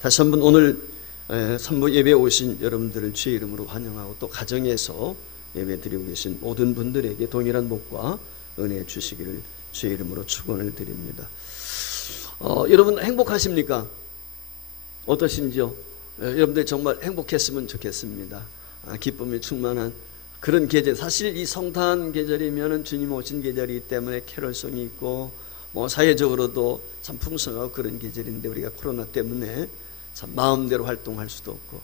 다시 한번 오늘 선부 예배에 오신 여러분들을 주의 이름으로 환영하고 또 가정에서 예배 드리고 계신 모든 분들에게 동일한 복과 은혜 주시기를 주의 이름으로 축원을 드립니다. 여러분 행복하십니까? 어떠신지요? 여러분들 정말 행복했으면 좋겠습니다. 기쁨이 충만한 그런 계절, 사실 이 성탄 계절이면 주님 오신 계절이기 때문에 캐럴송이 있고 사회적으로도 참 풍성하고 그런 계절인데 우리가 코로나 때문에 참 마음대로 활동할 수도 없고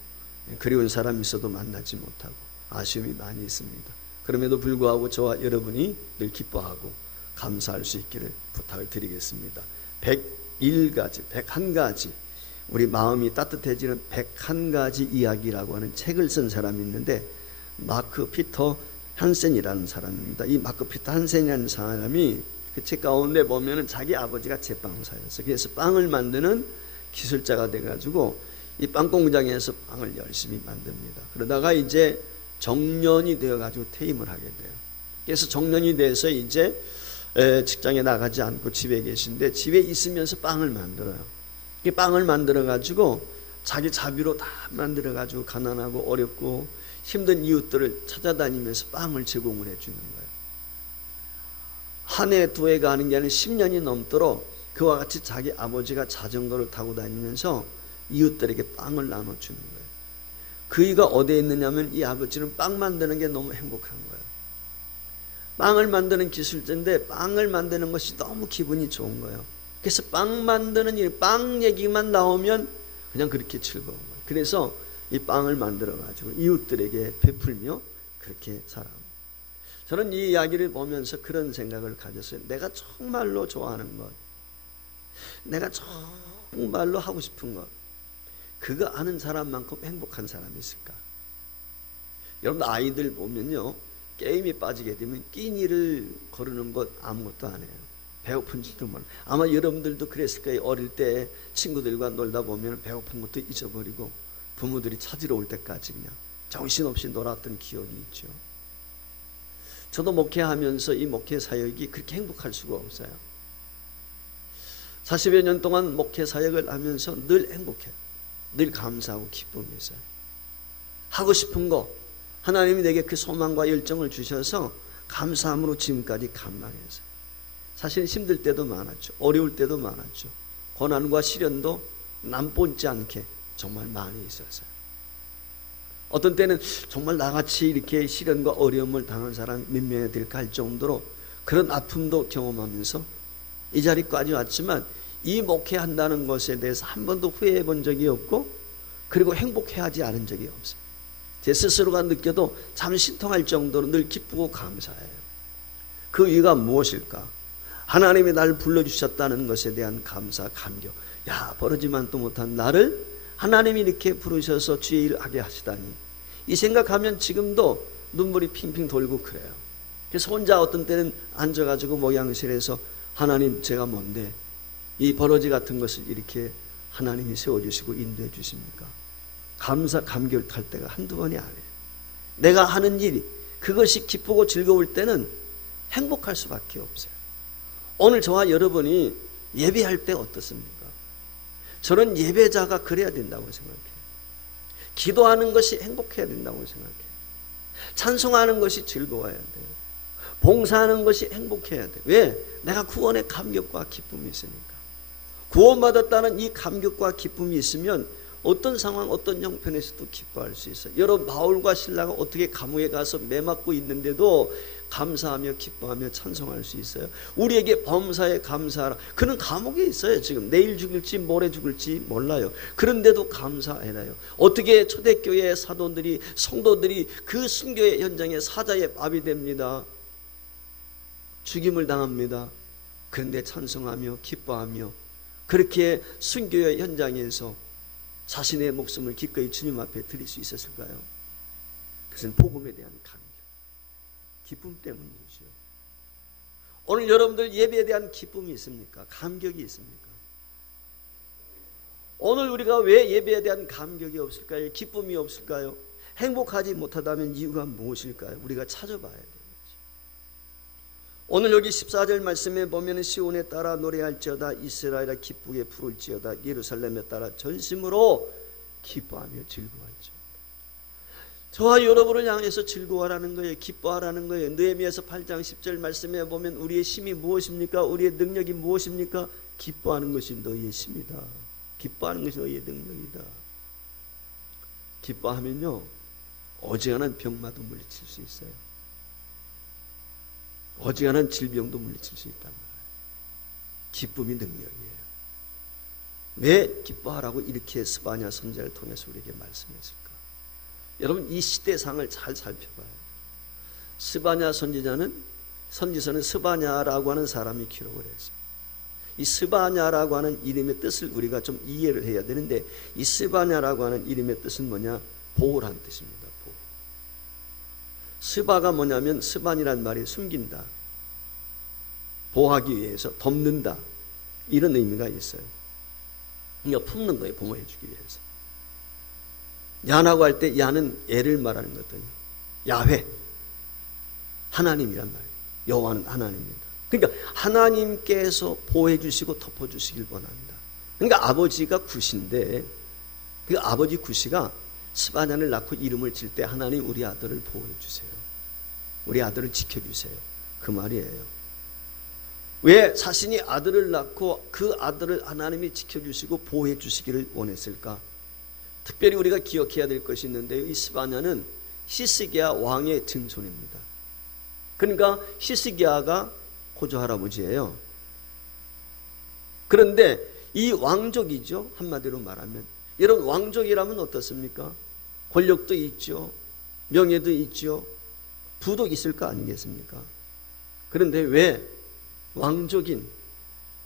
그리운 사람이 있어도 만나지 못하고 아쉬움이 많이 있습니다. 그럼에도 불구하고 저와 여러분이 늘 기뻐하고 감사할 수 있기를 부탁을 드리겠습니다. 101가지, 101가지 우리 마음이 따뜻해지는 101가지 이야기라고 하는 책을 쓴 사람이 있는데 마크 피터 한센이라는 사람입니다. 이 마크 피터 한센이라는 사람이 그 책 가운데 보면은 자기 아버지가 제빵사였어요. 그래서 빵을 만드는 기술자가 돼가지고 이 빵 공장에서 빵을 열심히 만듭니다. 그러다가 이제 정년이 되어가지고 퇴임을 하게 돼요. 그래서 정년이 돼서 이제 직장에 나가지 않고 집에 계신데 집에 있으면서 빵을 만들어요. 이 빵을 만들어가지고 자기 자비로 다 만들어가지고 가난하고 어렵고 힘든 이웃들을 찾아다니면서 빵을 제공을 해주는 거예요. 한 해, 두 해가 하는 게 아니라 10년이 넘도록 그와 같이 자기 아버지가 자전거를 타고 다니면서 이웃들에게 빵을 나눠주는 거예요. 그이가 어디에 있느냐면 이 아버지는 빵 만드는 게 너무 행복한 거예요. 빵을 만드는 기술자인데 빵을 만드는 것이 너무 기분이 좋은 거예요. 그래서 빵 만드는 일, 빵 얘기만 나오면 그냥 그렇게 즐거운 거예요. 그래서 이 빵을 만들어가지고 이웃들에게 베풀며 그렇게 살아갑니다. 저는 이 이야기를 보면서 그런 생각을 가졌어요. 내가 정말로 좋아하는 것, 내가 정말로 하고 싶은 것, 그거 아는 사람만큼 행복한 사람이 있을까? 여러분 아이들 보면요, 게임에 빠지게 되면 끼니를 거르는 것 아무것도 안 해요. 배고픈지도 몰라. 아마 여러분들도 그랬을 거예요. 어릴 때 친구들과 놀다 보면 배고픈 것도 잊어버리고 부모들이 찾으러 올 때까지 그냥 정신없이 놀았던 기억이 있죠. 저도 목회하면서 이 목회 사역이 그렇게 행복할 수가 없어요. 40여 년 동안 목회 사역을 하면서 늘 행복해요. 늘 감사하고 기쁨이 있어요. 하고 싶은 거 하나님이 내게 그 소망과 열정을 주셔서 감사함으로 지금까지 감당했어요. 사실 힘들 때도 많았죠. 어려울 때도 많았죠. 고난과 시련도 남보지 않게 정말 많이 있었어요. 어떤 때는 정말 나같이 이렇게 시련과 어려움을 당한 사람이 몇 명이 될까 할 정도로 그런 아픔도 경험하면서 이 자리까지 왔지만 이 목회한다는 것에 대해서 한 번도 후회해 본 적이 없고 그리고 행복해하지 않은 적이 없어요. 제 스스로가 느껴도 참 신통할 정도로 늘 기쁘고 감사해요. 그 이유가 무엇일까? 하나님이 나를 불러주셨다는 것에 대한 감사, 감격. 야, 버르지만도 못한 나를 하나님이 이렇게 부르셔서 주의 일을 하게 하시다니, 이 생각하면 지금도 눈물이 핑핑 돌고 그래요. 그래서 혼자 어떤 때는 앉아가지고 목양실에서 하나님, 제가 뭔데 이 버러지 같은 것을 이렇게 하나님이 세워주시고 인도해 주십니까? 감사, 감격을 탈 때가 한두 번이 아니에요. 내가 하는 일이 그것이 기쁘고 즐거울 때는 행복할 수밖에 없어요. 오늘 저와 여러분이 예배할 때 어떻습니까? 저는 예배자가 그래야 된다고 생각해요. 기도하는 것이 행복해야 된다고 생각해요. 찬송하는 것이 즐거워야 돼요. 봉사하는 것이 행복해야 돼요. 왜? 내가 구원의 감격과 기쁨이 있으니까. 구원받았다는 이 감격과 기쁨이 있으면 어떤 상황, 어떤 형편에서도 기뻐할 수 있어요. 여러분 바울과 실라가 어떻게 감옥에 가서 매맞고 있는데도 감사하며 기뻐하며 찬송할 수 있어요. 우리에게 범사에 감사하라. 그는 감옥에 있어요. 지금 내일 죽을지 모레 죽을지 몰라요. 그런데도 감사해라요. 어떻게 초대교회 사도들이, 성도들이 그 순교의 현장에 사자의 밥이 됩니다. 죽임을 당합니다. 그런데 찬송하며 기뻐하며 그렇게 순교의 현장에서 자신의 목숨을 기꺼이 주님 앞에 드릴 수 있었을까요? 그것은 복음에 대한 감격, 기쁨 때문이죠. 오늘 여러분들 예배에 대한 기쁨이 있습니까? 감격이 있습니까? 오늘 우리가 왜 예배에 대한 감격이 없을까요? 기쁨이 없을까요? 행복하지 못하다면 이유가 무엇일까요? 우리가 찾아봐야 돼요. 오늘 여기 14절 말씀에 보면 시온에 따라 노래할지어다, 이스라엘아 기쁘게 부를지어다, 예루살렘에 따라 전심으로 기뻐하며 즐거워할지어다. 저와 여러분을 향해서 즐거워하라는 거예요. 기뻐하라는 거예요. 느헤미야서 8장 10절 말씀에 보면 우리의 힘이 무엇입니까? 우리의 능력이 무엇입니까? 기뻐하는 것이 너희의 힘이다. 기뻐하는 것이 너희의 능력이다. 기뻐하면요, 어지간한 병마도 물리칠 수 있어요. 어지간한 질병도 물리칠 수 있단 말이에요. 기쁨이 능력이에요. 왜 기뻐하라고 이렇게 스바냐 선지자를 통해서 우리에게 말씀했을까? 여러분, 이 시대상을 잘 살펴봐요. 스바냐 선지서는 스바냐라고 하는 사람이 기록을 했어요. 이 스바냐라고 하는 이름의 뜻을 우리가 좀 이해를 해야 되는데, 이 스바냐라고 하는 이름의 뜻은 뭐냐? 보호란 뜻입니다. 보호. 스바가 뭐냐면, 스반이란 말이 숨긴다, 보호하기 위해서, 덮는다, 이런 의미가 있어요. 그러니까 품는 거예요. 보호해 주기 위해서. 야라고 할 때 야는 애를 말하는 거거든요. 야훼, 하나님이란 말이에요. 여호와는 하나님입니다. 그러니까 하나님께서 보호해 주시고 덮어 주시길 원합니다. 그러니까 아버지가 구시인데, 그 아버지 구시가 스바냐를 낳고 이름을 질 때 하나님 우리 아들을 보호해 주세요, 우리 아들을 지켜주세요, 그 말이에요. 왜 자신이 아들을 낳고 그 아들을 하나님이 지켜주시고 보호해 주시기를 원했을까? 특별히 우리가 기억해야 될 것이 있는데요, 이 스바냐는 히스기야 왕의 증손입니다. 그러니까 히스기야가 고조할아버지예요. 그런데 이 왕족이죠. 한마디로 말하면, 이런 왕족이라면 어떻습니까? 권력도 있죠, 명예도 있죠, 부도 있을 거 아니겠습니까? 그런데 왜 왕족인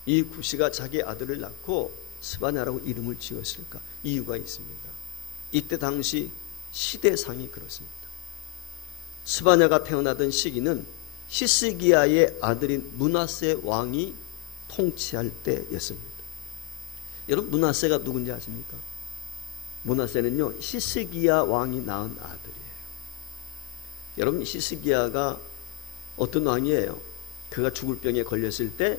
이 구시가 자기 아들을 낳고 스바냐라고 이름을 지었을까? 이유가 있습니다. 이때 당시 시대상이 그렇습니다. 스바냐가 태어나던 시기는 히스기야의 아들인 므낫세 왕이 통치할 때였습니다. 여러분, 므낫세가 누군지 아십니까? 므낫세는요, 히스기야 왕이 낳은 아들이에요. 여러분, 히스기야가 어떤 왕이에요? 그가 죽을 병에 걸렸을 때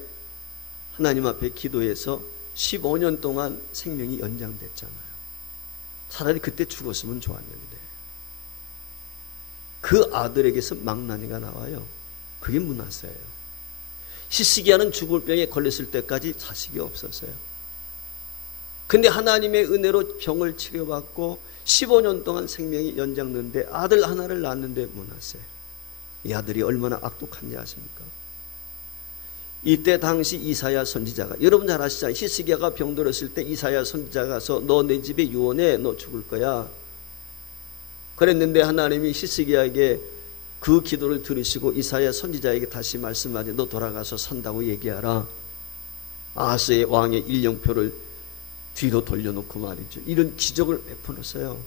하나님 앞에 기도해서 15년 동안 생명이 연장됐잖아요. 차라리 그때 죽었으면 좋았는데, 그 아들에게서 망나니가 나와요. 그게 므낫세예요. 히스기야는 죽을 병에 걸렸을 때까지 자식이 없었어요. 근데 하나님의 은혜로 병을 치료받고 15년 동안 생명이 연장됐는데 아들 하나를 낳았는데 므낫세. 이 아들이 얼마나 악독한지 아십니까? 이때 당시 이사야 선지자가, 여러분 잘 아시잖아요. 히스기야가 병들었을 때 이사야 선지자가 가서 너 내 집에 유언해, 너 죽을 거야 그랬는데, 하나님이 히스기야에게 그 기도를 들으시고 이사야 선지자에게 다시 말씀하되 너 돌아가서 산다고 얘기하라. 아하스의 왕의 일령표를 뒤로 돌려놓고 말이죠, 이런 기적을 베풀었어요.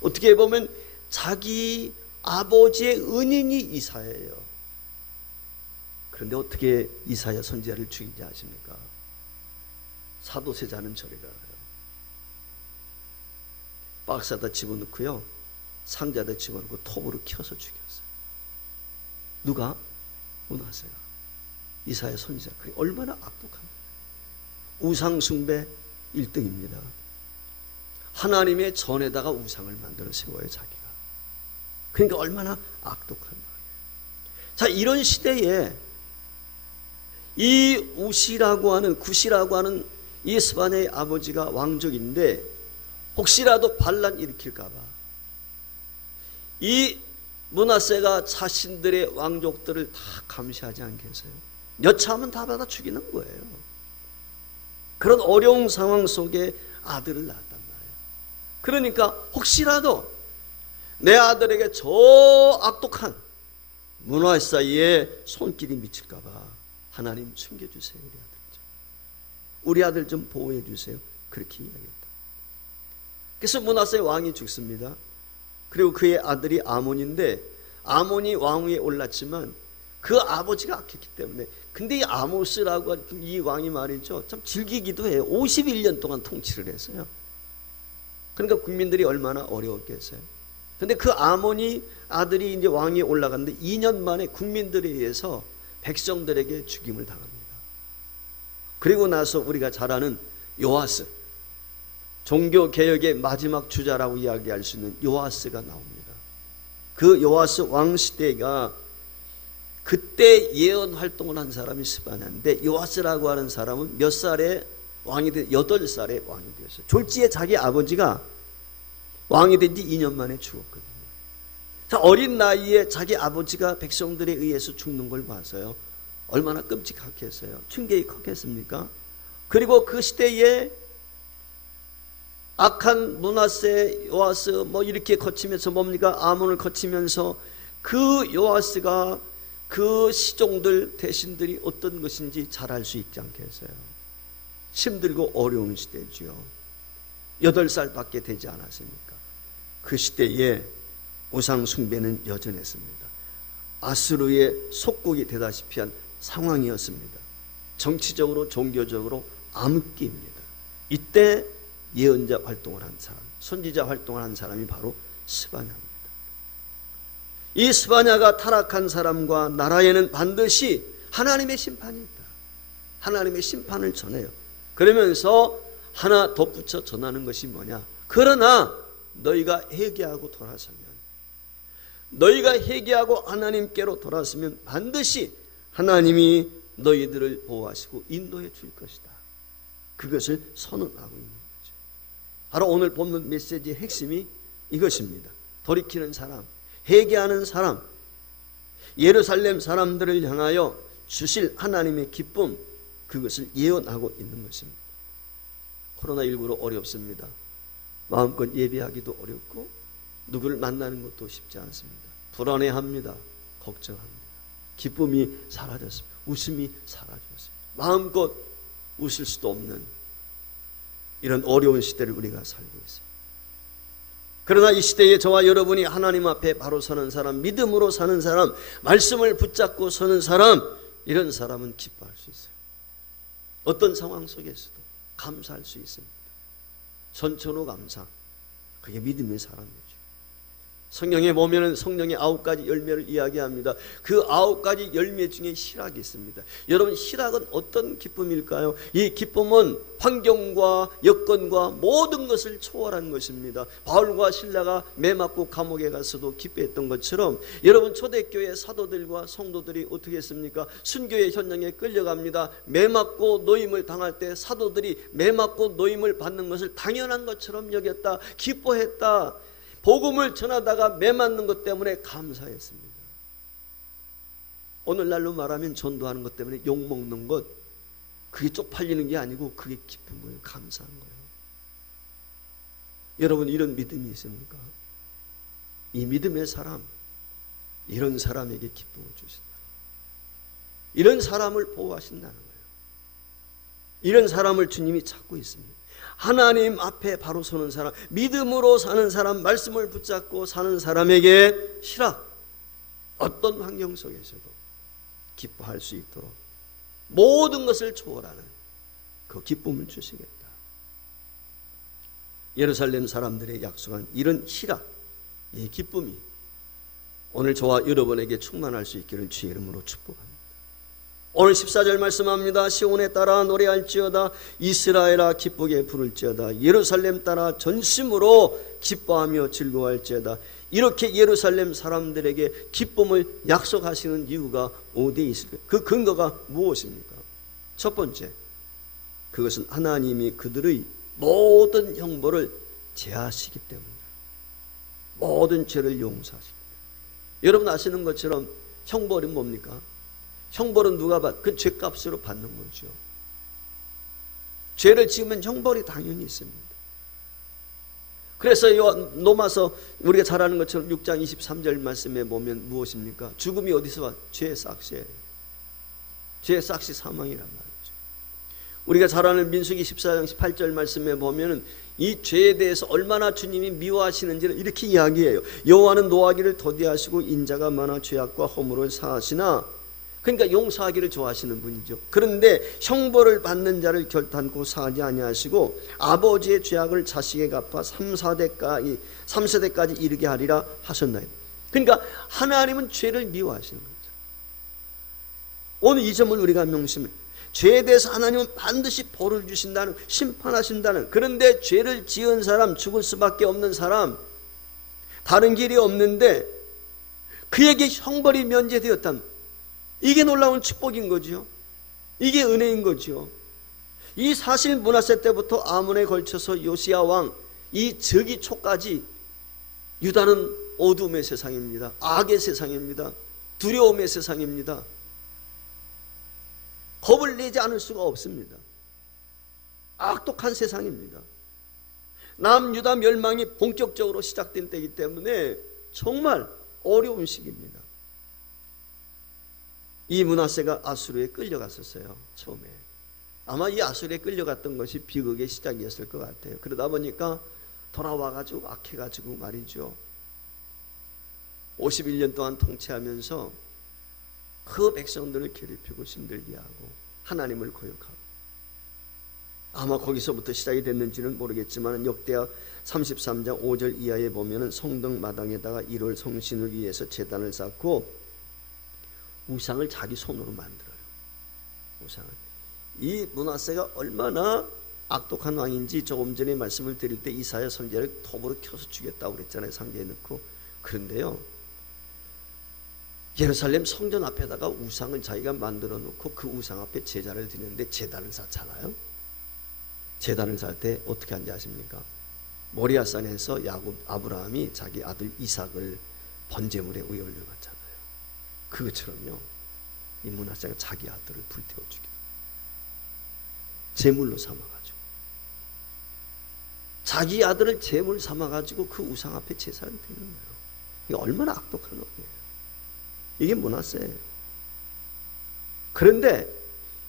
어떻게 보면 자기 아버지의 은인이 이사야예요. 그런데 어떻게 이사야 선지자를 죽인지 아십니까? 사도세자는 저리 가요. 박스에다 집어넣고요, 상자에다 집어넣고 톱으로 켜서 죽였어요. 누가? 므낫세가. 이사야 선지자. 그게 얼마나 악독합니까? 우상숭배 1등입니다. 하나님의 전에다가 우상을 만들어 세워요, 자기가. 그러니까 얼마나 악독한 말이에요. 자, 이런 시대에 이 우시라고 하는, 구시라고 하는 이 스바냐의 아버지가 왕족인데, 혹시라도 반란 일으킬까봐 이 므낫세가 자신들의 왕족들을 다 감시하지 않겠어요? 여차하면 다 받아 죽이는 거예요. 그런 어려운 상황 속에 아들을 낳았단 말이에요. 그러니까 혹시라도 내 아들에게 저 악독한 므낫세의 손길이 미칠까봐 하나님 숨겨주세요, 우리 아들 좀. 우리 아들 좀 보호해 주세요. 그렇게 이야기했다. 그래서 므낫세 왕이 죽습니다. 그리고 그의 아들이 아몬인데, 아몬이 왕위에 올랐지만 그 아버지가 악했기 때문에. 근데 이 아모스라고 이 왕이 말이죠, 참 즐기기도 해요. 51년 동안 통치를 했어요. 그러니까 국민들이 얼마나 어려웠겠어요. 근데 그 아몬이 아들이 이제 왕위에 올라갔는데 2년 만에 국민들에 의해서 백성들에게 죽임을 당합니다. 그리고 나서 우리가 잘 아는 요아스, 종교개혁의 마지막 주자라고 이야기할 수 있는 요아스가 나옵니다. 그 요아스 왕 시대가 그때 예언 활동을 한 사람이 스바냐인데, 요아스라고 하는 사람은 몇 살에 왕이 돼? 8살에 왕이 되었어요. 졸지에 자기 아버지가 왕이 된 지 2년 만에 죽었거든요. 자, 어린 나이에 자기 아버지가 백성들에 의해서 죽는 걸 봐서요, 얼마나 끔찍하겠어요. 충격이 컸겠습니까? 그리고 그 시대에 악한 므낫세, 요아스 뭐 이렇게 거치면서 뭡니까? 아몬을 거치면서 그 요아스가 그 시종들 대신들이 어떤 것인지 잘 알 수 있지 않겠어요? 힘들고 어려운 시대지요. 8살밖에 되지 않았습니까? 그 시대에 우상 숭배는 여전했습니다. 아수르의 속국이 되다시피 한 상황이었습니다. 정치적으로 종교적으로 암흑기입니다. 이때 예언자 활동을 한 사람, 선지자 활동을 한 사람이 바로 스바냐입니다. 이 스바냐가 타락한 사람과 나라에는 반드시 하나님의 심판이 있다. 하나님의 심판을 전해요. 그러면서 하나 덧붙여 전하는 것이 뭐냐? 그러나 너희가 회개하고 돌아서면, 너희가 회개하고 하나님께로 돌아서면 반드시 하나님이 너희들을 보호하시고 인도해 줄 것이다. 그것을 선언하고 있는 거죠. 바로 오늘 본문 메시지의 핵심이 이것입니다. 돌이키는 사람, 회개하는 사람, 예루살렘 사람들을 향하여 주실 하나님의 기쁨, 그것을 예언하고 있는 것입니다. 코로나19로 어렵습니다. 마음껏 예배하기도 어렵고 누구를 만나는 것도 쉽지 않습니다. 불안해합니다. 걱정합니다. 기쁨이 사라졌습니다. 웃음이 사라졌습니다. 마음껏 웃을 수도 없는 이런 어려운 시대를 우리가 살고 있습니다. 그러나 이 시대에 저와 여러분이 하나님 앞에 바로 서는 사람, 믿음으로 사는 사람, 말씀을 붙잡고 서는 사람, 이런 사람은 기뻐할 수 있어요. 어떤 상황 속에서도 감사할 수 있습니다. 선천후 감사, 그게 믿음의 사람이죠. 성경에 보면은 성령의 9가지 열매를 이야기합니다. 그 9가지 열매 중에 희락이 있습니다. 여러분, 희락은 어떤 기쁨일까요? 이 기쁨은 환경과 여건과 모든 것을 초월한 것입니다. 바울과 실라가 매 맞고 감옥에 가서도 기뻐했던 것처럼, 여러분 초대교회 사도들과 성도들이 어떻게 했습니까? 순교의 현장에 끌려갑니다. 매 맞고 노임을 당할 때 사도들이 매 맞고 노임을 받는 것을 당연한 것처럼 여겼다. 기뻐했다. 복음을 전하다가 매 맞는 것 때문에 감사했습니다. 오늘날로 말하면 전도하는 것 때문에 욕먹는 것, 그게 쪽팔리는 게 아니고 그게 기쁜 거예요. 감사한 거예요. 여러분, 이런 믿음이 있습니까? 이 믿음의 사람, 이런 사람에게 기쁨을 주신다. 이런 사람을 보호하신다는 거예요. 이런 사람을 주님이 찾고 있습니다. 하나님 앞에 바로 서는 사람, 믿음으로 사는 사람, 말씀을 붙잡고 사는 사람에게 희락, 어떤 환경 속에서도 기뻐할 수 있도록 모든 것을 초월하는 그 기쁨을 주시겠다. 예루살렘 사람들의 약속한 이런 희락, 이 기쁨이 오늘 저와 여러분에게 충만할 수 있기를 주의 이름으로 축복합니다. 오늘 14절 말씀합니다. 시온에 따라 노래할지어다, 이스라엘아 기쁘게 부를지어다, 예루살렘 따라 전심으로 기뻐하며 즐거워할지어다. 이렇게 예루살렘 사람들에게 기쁨을 약속하시는 이유가 어디에 있을까요? 그 근거가 무엇입니까? 첫 번째, 그것은 하나님이 그들의 모든 형벌을 제하시기 때문입니다. 모든 죄를 용서하십니다. 여러분 아시는 것처럼 형벌이 뭡니까? 형벌은 누가 받? 그 죄값으로 받는 거죠. 죄를 지으면 형벌이 당연히 있습니다. 그래서 로마서 우리가 잘 아는 것처럼 6장 23절 말씀에 보면 무엇입니까? 죽음이 어디서 와? 죄의 싹시예요. 죄의 싹시 사망이란 말이죠. 우리가 잘 아는 민수기 14장 18절 말씀에 보면은 이 죄에 대해서 얼마나 주님이 미워하시는지를 이렇게 이야기해요. 여호와는 노하기를 더디하시고 인자가 많아 죄악과 허물을 사하시나, 그러니까 용서하기를 좋아하시는 분이죠. 그런데 형벌을 받는 자를 결단코 사하지 아니하시고 아버지의 죄악을 자식에게 갚아 3세대까지 이르게 하리라 하셨나요? 그러니까 하나님은 죄를 미워하시는 거죠. 오늘 이 점을 우리가 명심해. 죄에 대해서 하나님은 반드시 벌을 주신다는, 심판하신다는. 그런데 죄를 지은 사람, 죽을 수밖에 없는 사람, 다른 길이 없는데 그에게 형벌이 면제되었다면 이게 놀라운 축복인 거죠. 이게 은혜인 거죠. 이 사실 므낫세 때부터 아몬에 걸쳐서 요시야 왕, 이 저기 초까지 유다는 어둠의 세상입니다. 악의 세상입니다. 두려움의 세상입니다. 겁을 내지 않을 수가 없습니다. 악독한 세상입니다. 남유다 멸망이 본격적으로 시작된 때이기 때문에 정말 어려운 시기입니다. 이 므낫세가 아수르에 끌려갔었어요. 처음에 아마 이 아수르에 끌려갔던 것이 비극의 시작이었을 것 같아요. 그러다 보니까 돌아와가지고 악해가지고 말이죠, 51년 동안 통치하면서 그 백성들을 괴롭히고 힘들게 하고 하나님을 거역하고, 아마 거기서부터 시작이 됐는지는 모르겠지만 역대하 33장 5절 이하에 보면은 성등 마당에다가 1월 성신을 위해서 제단을 쌓고 우상을 자기 손으로 만들어요. 우상을. 이 므낫세가 얼마나 악독한 왕인지 조금 전에 말씀을 드릴 때 이사야 선지자를 톱으로 켜서 죽였다고 그랬잖아요. 상자에 넣고. 그런데요, 예루살렘 성전 앞에다가 우상을 자기가 만들어 놓고 그 우상 앞에 제사를 드리는데 제단을 쌓잖아요. 제단을 쌓을 때 어떻게 하는지 아십니까? 모리아산에서 아브라함이 자기 아들 이삭을 번제물에 위에 올려놨잖아요. 그것처럼요, 이 므낫세가 자기 아들을 불태워 죽여 제물로 삼아가지고, 자기 아들을 제물 삼아가지고 그 우상 앞에 제사를 드리는 거예요. 이게 얼마나 악독한 놈이에요. 이게 므낫세예요. 그런데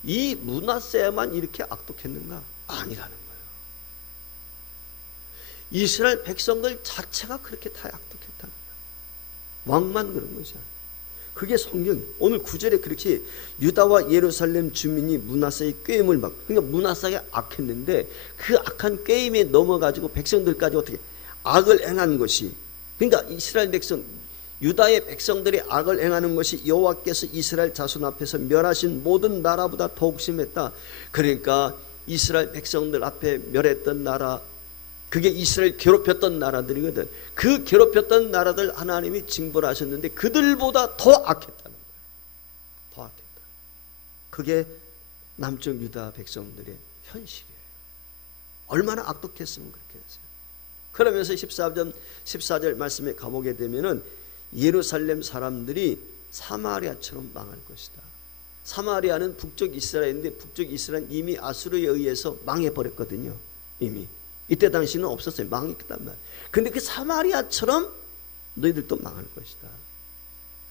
이 므낫세만 이렇게 악독했는가? 아니라는 거예요. 이스라엘 백성들 자체가 그렇게 다 악독했다는 거예요. 왕만 그런 것이 아니에요. 그게 성경 오늘 9절에 그렇게 유다와 예루살렘 주민이 므낫세의 꾀임을 받고, 그러니까 므낫세가 악했는데 그 악한 꾀임에 넘어가지고 백성들까지 어떻게 악을 행한 것이, 그러니까 이스라엘 백성, 유다의 백성들이 악을 행하는 것이 여호와께서 이스라엘 자손 앞에서 멸하신 모든 나라보다 더욱 심했다. 그러니까 이스라엘 백성들 앞에 멸했던 나라, 그게 이스라엘 괴롭혔던 나라들이거든. 그 괴롭혔던 나라들 하나님이 징벌하셨는데 그들보다 더 악했다는 거예요. 더 악했다. 그게 남쪽 유다 백성들의 현실이에요. 얼마나 악독했으면 그렇게 했어요. 그러면서 14절 말씀에 가보게 되면은 예루살렘 사람들이 사마리아처럼 망할 것이다. 사마리아는 북쪽 이스라엘인데 북쪽 이스라엘은 이미 아수르에 의해서 망해버렸거든요. 이미 이때 당시는 없었어요. 망했단 말이에요. 근데 그 사마리아처럼 너희들도 망할 것이다.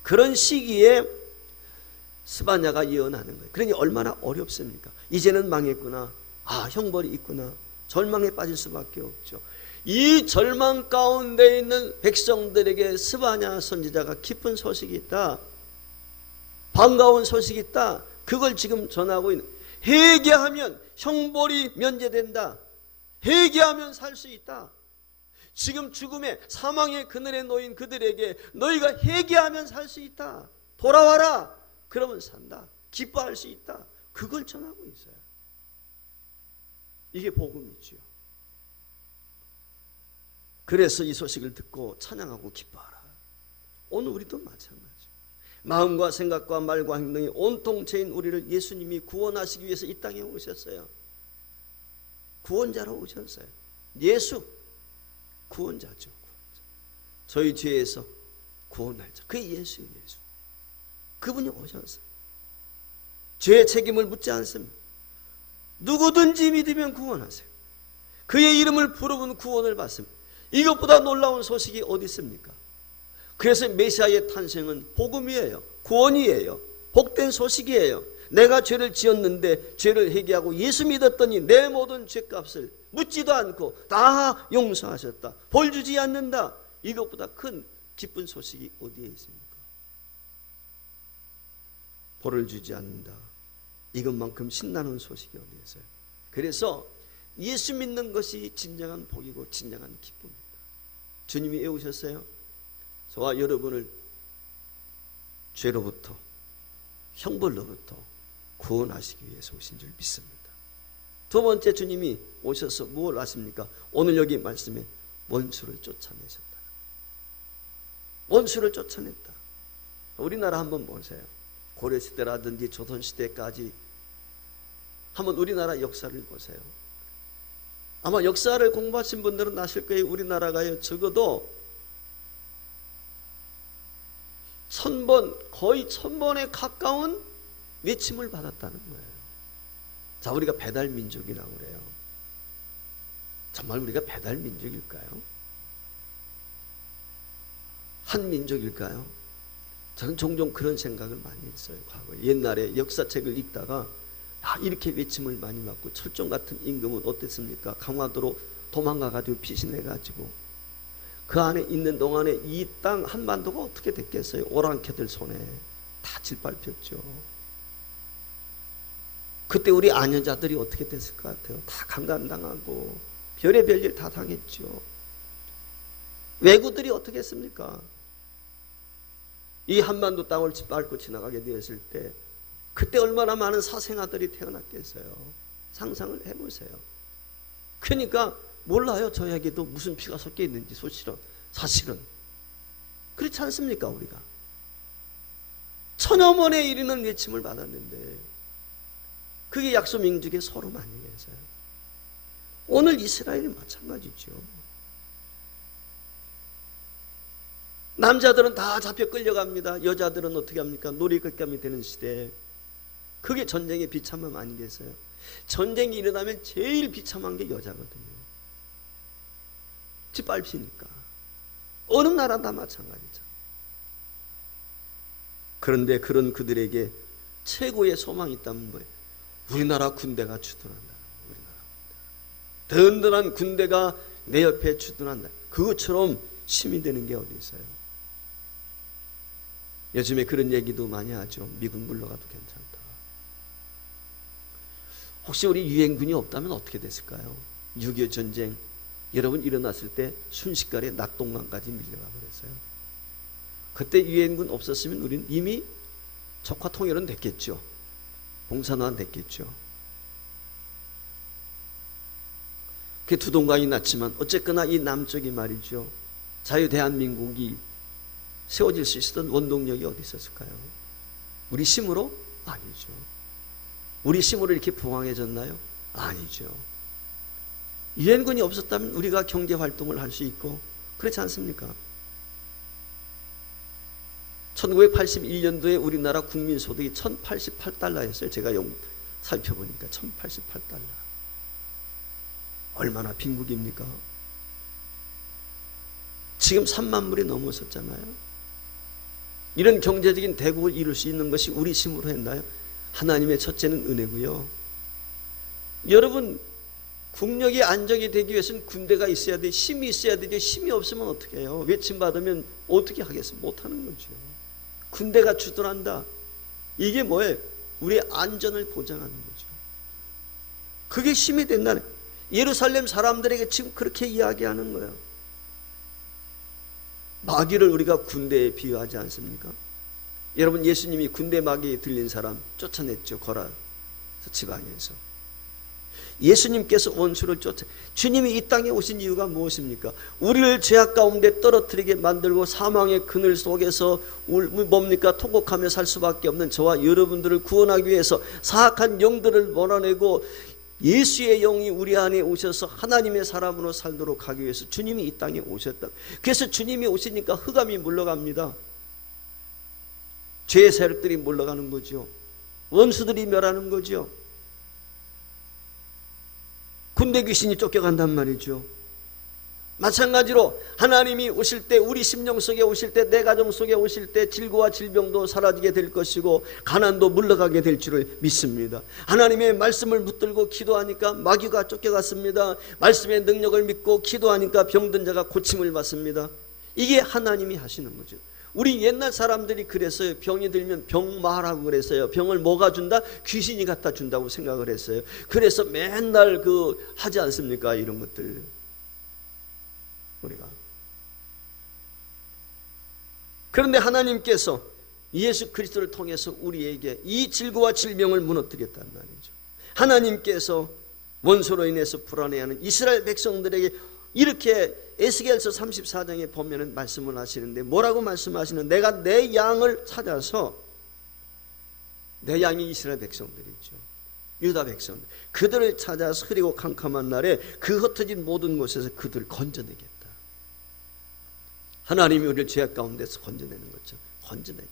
그런 시기에 스바냐가 예언하는 거예요. 그러니 얼마나 어렵습니까? 이제는 망했구나. 아, 형벌이 있구나. 절망에 빠질 수밖에 없죠. 이 절망 가운데 있는 백성들에게 스바냐 선지자가 기쁜 소식이 있다, 반가운 소식이 있다, 그걸 지금 전하고 있는, 회개하면 형벌이 면제된다, 회개하면 살 수 있다. 지금 죽음의 사망의 그늘에 놓인 그들에게 너희가 회개하면 살 수 있다, 돌아와라, 그러면 산다, 기뻐할 수 있다, 그걸 전하고 있어요. 이게 복음이지요. 그래서 이 소식을 듣고 찬양하고 기뻐하라. 오늘 우리도 마찬가지. 마음과 생각과 말과 행동이 온통체인 우리를 예수님이 구원하시기 위해서 이 땅에 오셨어요. 구원자로 오셨어요. 예수 구원자죠. 구원자. 저희 죄에서 구원할 자, 그게 예수예요. 예수. 그분이 오셨어요. 죄의 책임을 묻지 않습니다. 누구든지 믿으면 구원하세요. 그의 이름을 부르면 구원을 받습니다. 이것보다 놀라운 소식이 어디 있습니까? 그래서 메시아의 탄생은 복음이에요. 구원이에요. 복된 소식이에요. 내가 죄를 지었는데 죄를 회개하고 예수 믿었더니 내 모든 죄값을 묻지도 않고 다 용서하셨다. 벌 주지 않는다. 이것보다 큰 기쁜 소식이 어디에 있습니까? 벌을 주지 않는다. 이것만큼 신나는 소식이 어디에 있어요? 그래서 예수 믿는 것이 진정한 복이고 진정한 기쁨입니다. 주님이 애우셨어요. 저와 여러분을 죄로부터, 형벌로부터 구원하시기 위해서 오신 줄 믿습니다. 두 번째, 주님이 오셔서 뭘 하십니까? 오늘 여기 말씀에 원수를 쫓아내셨다. 원수를 쫓아냈다. 우리나라 한번 보세요. 고려시대라든지 조선시대까지 한번 우리나라 역사를 보세요. 아마 역사를 공부하신 분들은 아실 거예요. 우리나라가요, 적어도 거의 1000번에 가까운 외침을 받았다는 거예요. 자, 우리가 배달민족이라고 그래요. 정말 우리가 배달민족일까요? 한민족일까요? 저는 종종 그런 생각을 많이 했어요. 과거에 옛날에 역사책을 읽다가 이렇게 외침을 많이 받고 철종 같은 임금은 어땠습니까? 강화도로 도망가가지고 피신해가지고 그 안에 있는 동안에 이 땅 한반도가 어떻게 됐겠어요? 오랑캐들 손에 다 짓밟혔죠. 그때 우리 아녀자들이 어떻게 됐을 것 같아요? 다 강간당하고 별의별 일 다 당했죠. 왜구들이 어떻게 했습니까? 이 한반도 땅을 짓밟고 지나가게 되었을 때 그때 얼마나 많은 사생아들이 태어났겠어요. 상상을 해보세요. 그러니까 몰라요. 저에게도 무슨 피가 섞여 있는지 사실은 그렇지 않습니까? 우리가 1000여 번에 이르는 외침을 받았는데 그게 약소민족의 서름 아니겠어요? 오늘 이스라엘이 마찬가지죠. 남자들은 다 잡혀 끌려갑니다. 여자들은 어떻게 합니까? 놀이객감이 되는 시대에 그게 전쟁의 비참함 아니겠어요? 전쟁이 일어나면 제일 비참한 게 여자거든요. 짓밟히니까. 어느 나라 다 마찬가지죠. 그런데 그런 그들에게 최고의 소망이 있다면 뭐예요? 우리나라 군대가 주둔한다. 든든한 군대가 내 옆에 주둔한다. 그것처럼 힘이 되는 게 어디 있어요? 요즘에 그런 얘기도 많이 하죠. 미군 물러가도 괜찮다. 혹시 우리 유엔군이 없다면 어떻게 됐을까요? 6.25 전쟁 여러분 일어났을 때 순식간에 낙동강까지 밀려가 버렸어요. 그때 유엔군 없었으면 우리는 이미 적화 통일은 됐겠죠. 공산화는 됐겠죠. 그게 두동강이 났지만 어쨌거나 이 남쪽이 말이죠. 자유대한민국이 세워질 수 있었던 원동력이 어디 있었을까요? 우리 힘으로? 아니죠. 우리 힘으로 이렇게 부강해졌나요? 아니죠. 유엔군이 없었다면 우리가 경제활동을 할 수 있고 그렇지 않습니까? 1981년도에 우리나라 국민소득이 1088달러였어요. 제가 살펴보니까 1088달러. 얼마나 빈국입니까? 지금 3만 불이 넘어섰잖아요. 이런 경제적인 대국을 이룰 수 있는 것이 우리 힘으로 했나요? 하나님의 첫째는 은혜고요. 여러분, 국력이 안정이 되기 위해서는 군대가 있어야 돼, 힘이 있어야 되죠. 힘이 없으면 어떻게 해요? 외침받으면 어떻게 하겠어요? 못하는 거죠. 군대가 주둔한다. 이게 뭐예요? 우리의 안전을 보장하는 거죠. 그게 힘이 된다는 거예요. 예루살렘 사람들에게 지금 그렇게 이야기하는 거예요. 마귀를 우리가 군대에 비유하지 않습니까? 여러분, 예수님이 군대 마귀에 들린 사람 쫓아냈죠. 거라서 지방에서. 예수님께서 원수를 주님이 이 땅에 오신 이유가 무엇입니까? 우리를 죄악 가운데 떨어뜨리게 만들고 사망의 그늘 속에서 뭡니까? 통곡하며 살 수밖에 없는 저와 여러분들을 구원하기 위해서 사악한 영들을 몰아내고 예수의 영이 우리 안에 오셔서 하나님의 사람으로 살도록 하기 위해서 주님이 이 땅에 오셨다. 그래서 주님이 오시니까 흑암이 물러갑니다. 죄의 세력들이 물러가는 거죠. 원수들이 멸하는 거죠. 군대 귀신이 쫓겨간단 말이죠. 마찬가지로 하나님이 오실 때, 우리 심령 속에 오실 때, 내 가정 속에 오실 때 질고와 질병도 사라지게 될 것이고 가난도 물러가게 될 줄을 믿습니다. 하나님의 말씀을 붙들고 기도하니까 마귀가 쫓겨갔습니다. 말씀의 능력을 믿고 기도하니까 병든 자가 고침을 받습니다. 이게 하나님이 하시는 거죠. 우리 옛날 사람들이 그랬어요. 병이 들면 병마라고 그랬어요. 병을 뭐가 준다? 귀신이 갖다 준다고 생각을 했어요. 그래서 맨날 하지 않습니까? 이런 것들 우리가. 그런데 하나님께서 예수 그리스도를 통해서 우리에게 이 질고와 질병을 무너뜨렸단 말이죠. 하나님께서 원수로 인해서 불안해하는 이스라엘 백성들에게 이렇게 에스겔서 34장에 보면은 말씀을 하시는데 뭐라고 말씀하시는, 내가 내 양을 찾아서, 내 양이 이스라엘 백성들이죠. 유다 백성들, 그들을 찾아서 흐리고 캄캄한 날에 그 흩어진 모든 곳에서 그들을 건져내겠다. 하나님이 우리를 죄악 가운데서 건져내는 거죠. 건져내겠다.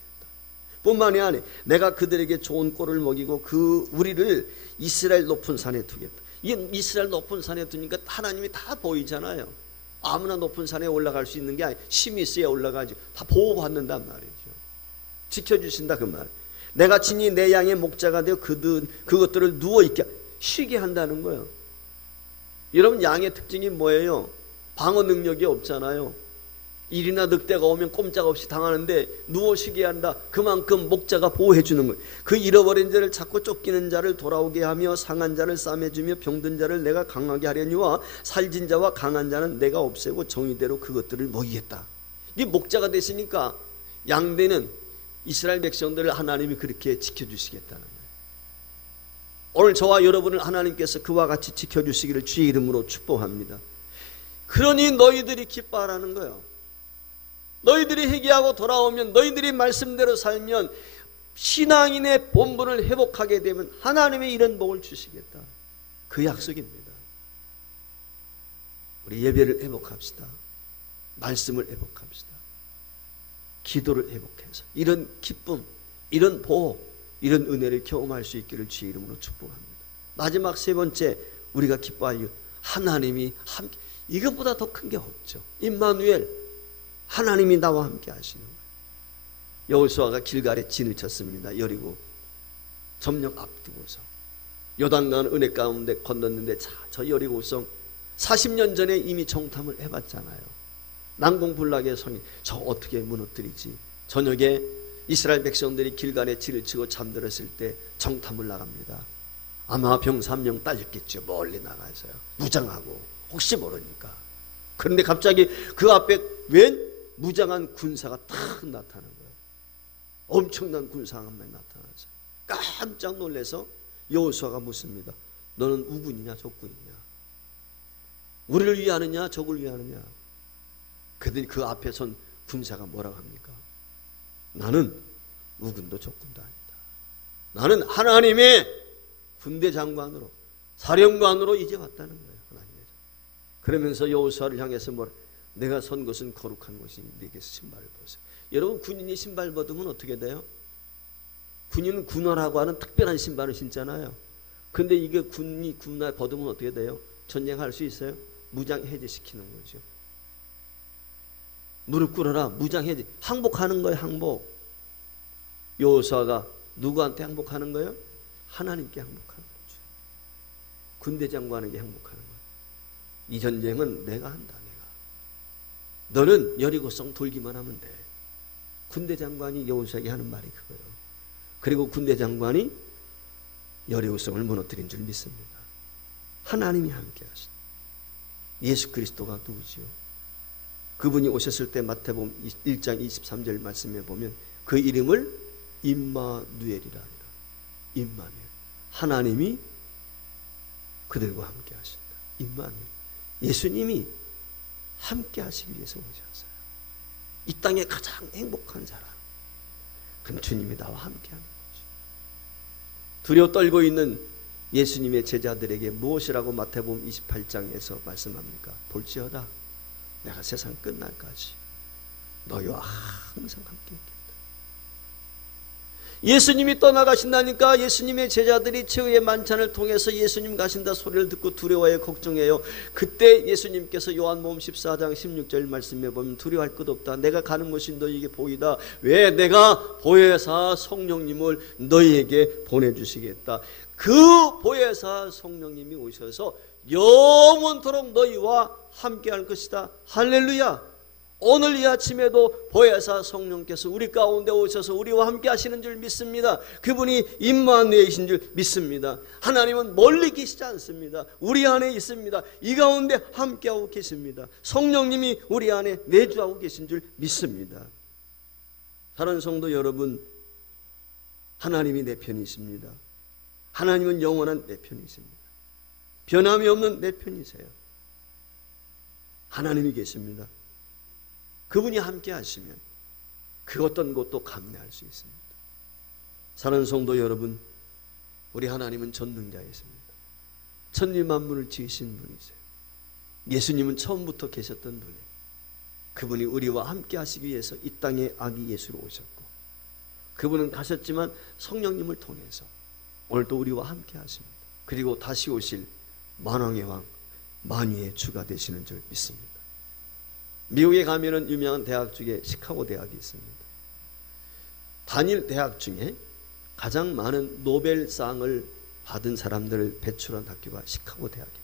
뿐만이 아니라 내가 그들에게 좋은 꼴을 먹이고 그 우리를 이스라엘 높은 산에 두겠다. 이게 이스라엘 높은 산에 두니까 하나님이 다 보이잖아요. 아무나 높은 산에 올라갈 수 있는 게 아니에요. 힘이 있어야 올라가지. 다 보호받는단 말이죠. 지켜주신다 그 말. 내가 친히 내 양의 목자가 되어 그것들을 누워있게 쉬게 한다는 거예요. 여러분, 양의 특징이 뭐예요? 방어 능력이 없잖아요. 일이나 늑대가 오면 꼼짝없이 당하는데 누워 쉬게 한다. 그만큼 목자가 보호해 주는 거예요. 그 잃어버린 자를 찾고 쫓기는 자를 돌아오게 하며 상한 자를 싸매주며 병든 자를 내가 강하게 하려니와 살진 자와 강한 자는 내가 없애고 정의대로 그것들을 먹이겠다. 이 목자가 됐으니까 양대는 이스라엘 백성들을 하나님이 그렇게 지켜주시겠다는 거예요. 오늘 저와 여러분을 하나님께서 그와 같이 지켜주시기를 주의 이름으로 축복합니다. 그러니 너희들이 기뻐하라는 거예요. 너희들이 회개하고 돌아오면, 너희들이 말씀대로 살면, 신앙인의 본분을 회복하게 되면 하나님의 이런 복을 주시겠다. 그 약속입니다. 우리 예배를 회복합시다. 말씀을 회복합시다. 기도를 회복해서 이런 기쁨, 이런 보호, 이런 은혜를 경험할 수 있기를 주의 이름으로 축복합니다. 마지막 세 번째, 우리가 기뻐할 하나님이 함께, 이것보다 더 큰 게 없죠. 임마누엘, 하나님이 나와 함께 하시는 거예요. 여호수아가 길갈에 진을 쳤습니다. 여리고 점령 앞두고서 요단강 은혜 가운데 건넜는데, 자, 저 여리고성 40년 전에 이미 정탐을 해봤잖아요. 난공불락의 성이 저 어떻게 무너뜨리지. 저녁에 이스라엘 백성들이 길갈에 진을 치고 잠들었을 때 정탐을 나갑니다. 아마 병사 한 명 딸렸겠죠. 멀리 나가서요. 무장하고, 혹시 모르니까. 그런데 갑자기 그 앞에 웬 무장한 군사가 탁 나타난 거예요. 엄청난 군사가 한 명 나타나서 깜짝 놀라서 여호수아가 묻습니다. 너는 우군이냐 적군이냐? 우리를 위하느냐 적을 위하느냐? 그들이 그 앞에 선 군사가 뭐라고 합니까? 나는 우군도 적군도 아니다. 나는 하나님의 군대 장관으로, 사령관으로 이제 왔다는 거예요. 하나님께서. 그러면서 여호수아를 향해서 뭐라, 내가 선 것은 거룩한 것이니 네게서 신발을 벗어. 여러분, 군인이 신발 벗으면 어떻게 돼요? 군인은 군화라고 하는 특별한 신발을 신잖아요. 근데 이게 군이 군화 벗으면 어떻게 돼요? 전쟁할 수 있어요? 무장 해제시키는 거죠. 무릎 꿇어라, 무장 해제, 항복하는 거예요. 항복. 여호수아가 누구한테 항복하는 거예요? 하나님께 항복하는 거죠. 군대 장관에게 항복하는 거예요. 이 전쟁은 내가 한다. 너는 여리고성 돌기만 하면 돼. 군대 장관이 여호수아에게 하는 말이 그거예요. 그리고 군대 장관이 여리고성을 무너뜨린 줄 믿습니다. 하나님이 함께 하신 예수 그리스도가 누구지요? 그분이 오셨을 때 마태복음 1장 23절 말씀에 보면 그 이름을 임마누엘이라 하니라. 임마누엘, 하나님이 그들과 함께 하신다. 임마누엘, 예수님이 함께 하시기 위해서 오셨어요. 이 땅에 가장 행복한 사람, 그럼 주님이 나와 함께 하는 거죠. 두려워 떨고 있는 예수님의 제자들에게 무엇이라고 마태복음 28장에서 말씀합니까? 볼지어다 내가 세상 끝날까지 너희와 항상 함께 있겠다. 예수님이 떠나가신다니까 예수님의 제자들이 최후의 만찬을 통해서 예수님 가신다 소리를 듣고 두려워해 걱정해요. 그때 예수님께서 요한복음 14장 16절 말씀에 보면 두려워할 것 없다. 내가 가는 것이 너희에게 보이다. 왜? 내가 보혜사 성령님을 너희에게 보내주시겠다. 그 보혜사 성령님이 오셔서 영원토록 너희와 함께할 것이다. 할렐루야. 오늘 이 아침에도 보혜사 성령께서 우리 가운데 오셔서 우리와 함께 하시는 줄 믿습니다. 그분이 임마누엘이신 줄 믿습니다. 하나님은 멀리 계시지 않습니다. 우리 안에 있습니다. 이 가운데 함께하고 계십니다. 성령님이 우리 안에 내주하고 계신 줄 믿습니다. 사랑하는 성도 여러분, 하나님이 내 편이십니다. 하나님은 영원한 내 편이십니다. 변함이 없는 내 편이세요. 하나님이 계십니다. 그분이 함께 하시면 그 어떤 것도 감내할 수 있습니다. 사랑하는 성도 여러분, 우리 하나님은 전능자이십니다. 천지 만물을 지으신 분이세요. 예수님은 처음부터 계셨던 분이에요. 그분이 우리와 함께 하시기 위해서 이 땅에 아기 예수로 오셨고, 그분은 가셨지만 성령님을 통해서 오늘도 우리와 함께 하십니다. 그리고 다시 오실 만왕의 왕, 만유의 주가 되시는 줄 믿습니다. 미국에 가면은 유명한 대학 중에 시카고 대학이 있습니다. 단일 대학 중에 가장 많은 노벨상을 받은 사람들을 배출한 학교가 시카고 대학입니다.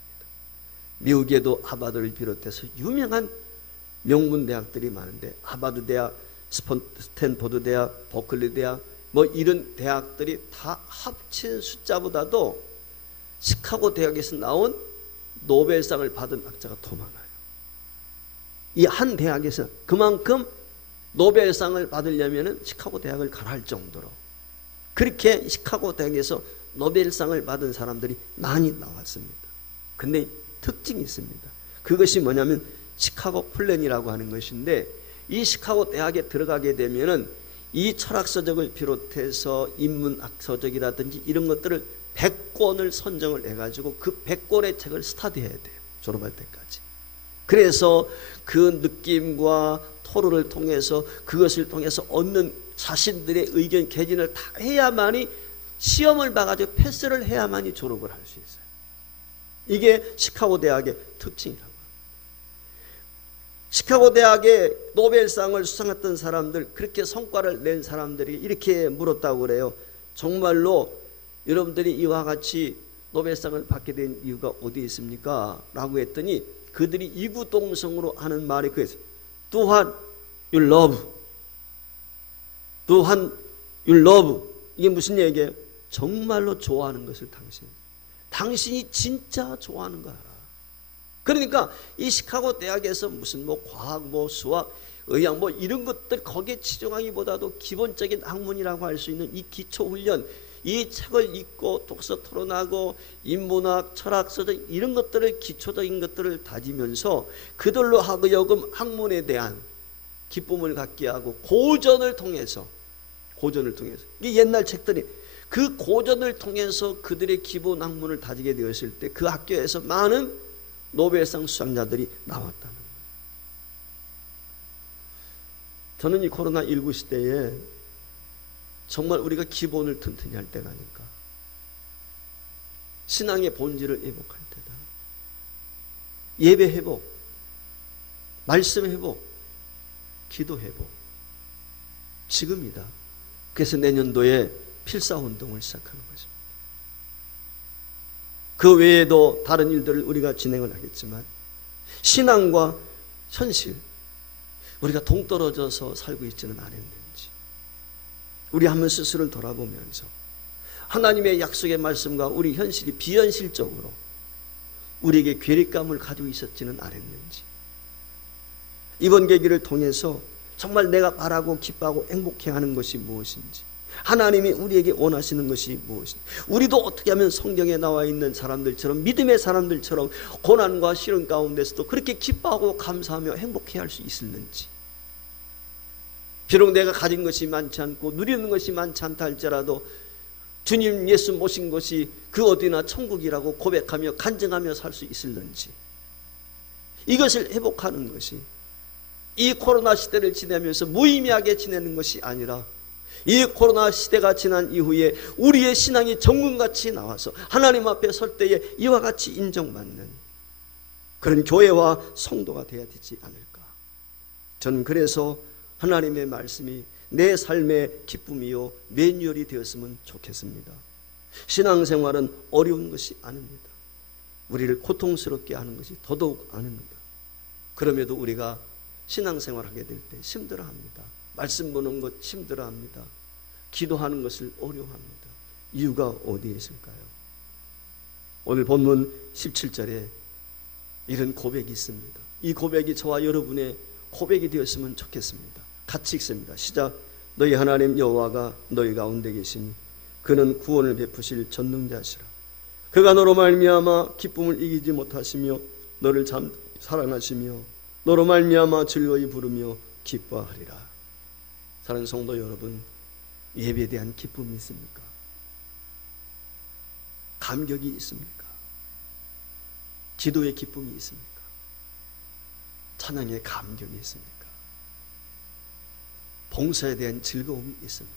미국에도 하버드를 비롯해서 유명한 명문 대학들이 많은데, 하버드 대학, 스탠포드 대학, 버클리 대학, 뭐 이런 대학들이 다 합친 숫자보다도 시카고 대학에서 나온 노벨상을 받은 학자가 더 많아요. 이 한 대학에서 그만큼 노벨상을 받으려면 시카고 대학을 가라 할 정도로, 그렇게 시카고 대학에서 노벨상을 받은 사람들이 많이 나왔습니다. 근데 특징이 있습니다. 그것이 뭐냐면 시카고 플랜이라고 하는 것인데, 이 시카고 대학에 들어가게 되면은 이 철학서적을 비롯해서 인문학서적이라든지 이런 것들을 100권을 선정을 해가지고 그 100권의 책을 스터디해야 돼요. 졸업할 때까지. 그래서 그 느낌과 토론을 통해서, 그것을 통해서 얻는 자신들의 의견 개진을 다 해야만이, 시험을 봐가지고 패스를 해야만이 졸업을 할 수 있어요. 이게 시카고 대학의 특징이라고 합니다. 시카고 대학에 노벨상을 수상했던 사람들, 그렇게 성과를 낸 사람들이 이렇게 물었다고 그래요. 정말로 여러분들이 이와 같이 노벨상을 받게 된 이유가 어디에 있습니까? 라고 했더니 그들이 이구동성으로 하는 말이 그랬어요. Do what you love. Do what you love. 이게 무슨 얘기예요? 정말로 좋아하는 것을 당신이 진짜 좋아하는 거 알아. 그러니까 이 시카고 대학에서 무슨 뭐 과학, 뭐 수학, 의학 뭐 이런 것들 거기에 치중하기보다도 기본적인 학문이라고 할 수 있는 이 기초 훈련, 이 책을 읽고 독서 토론하고 인문학, 철학서적 이런 것들을, 기초적인 것들을 다지면서 그들로 하여금 학문에 대한 기쁨을 갖게 하고 고전을 통해서 이게 옛날 책들이 그 고전을 통해서 그들의 기본 학문을 다지게 되었을 때 그 학교에서 많은 노벨상 수상자들이 나왔다는 거예요. 저는 이 코로나19 시대에 정말 우리가 기본을 튼튼히 할 때가 아닐까. 신앙의 본질을 회복할 때다. 예배 회복, 말씀 회복, 기도 회복. 지금이다. 그래서 내년도에 필사운동을 시작하는 것입니다. 그 외에도 다른 일들을 우리가 진행을 하겠지만, 신앙과 현실, 우리가 동떨어져서 살고 있지는 않았는지 우리 한번 스스로를 돌아보면서 하나님의 약속의 말씀과 우리 현실이 비현실적으로 우리에게 괴리감을 가지고 있었지는 않았는지, 이번 계기를 통해서 정말 내가 바라고 기뻐하고 행복해하는 것이 무엇인지, 하나님이 우리에게 원하시는 것이 무엇인지, 우리도 어떻게 하면 성경에 나와 있는 사람들처럼, 믿음의 사람들처럼 고난과 시련 가운데서도 그렇게 기뻐하고 감사하며 행복해 할 수 있을는지, 비록 내가 가진 것이 많지 않고 누리는 것이 많지 않다 할지라도 주님 예수 모신 것이 그 어디나 천국이라고 고백하며 간증하며 살 수 있을는지, 이것을 회복하는 것이 이 코로나 시대를 지내면서 무의미하게 지내는 것이 아니라, 이 코로나 시대가 지난 이후에 우리의 신앙이 정금같이 나와서 하나님 앞에 설 때에 이와 같이 인정받는 그런 교회와 성도가 되어야 되지 않을까. 저는 그래서 하나님의 말씀이 내 삶의 기쁨이요 매뉴얼이 되었으면 좋겠습니다. 신앙생활은 어려운 것이 아닙니다. 우리를 고통스럽게 하는 것이 더더욱 아닙니다. 그럼에도 우리가 신앙생활하게 될 때 힘들어합니다. 말씀 보는 것 힘들어합니다. 기도하는 것을 어려워합니다. 이유가 어디에 있을까요? 오늘 본문 17절에 이런 고백이 있습니다. 이 고백이 저와 여러분의 고백이 되었으면 좋겠습니다. 같이 읽습니다. 시작. 너희 하나님 여호와가 너희 가운데 계시니 그는 구원을 베푸실 전능자시라. 그가 너로 말미암아 기쁨을 이기지 못하시며 너를 사랑하시며 너로 말미암아 즐거이 부르며 기뻐하리라. 사랑하는 성도 여러분, 예배에 대한 기쁨이 있습니까? 감격이 있습니까? 기도의 기쁨이 있습니까? 찬양의 감격이 있습니까? 봉사에 대한 즐거움이 있습니까?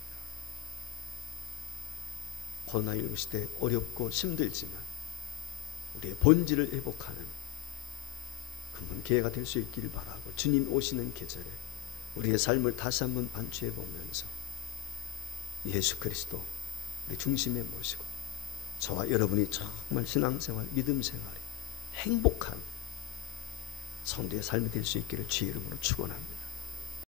코로나19 시대 어렵고 힘들지만 우리의 본질을 회복하는 그런 기회가 될 수 있기를 바라고, 주님 오시는 계절에 우리의 삶을 다시 한번 반추해 보면서 예수 그리스도 우리 중심에 모시고 저와 여러분이 정말 신앙생활, 믿음생활이 행복한 성도의 삶이 될 수 있기를 주의 이름으로 축원합니다.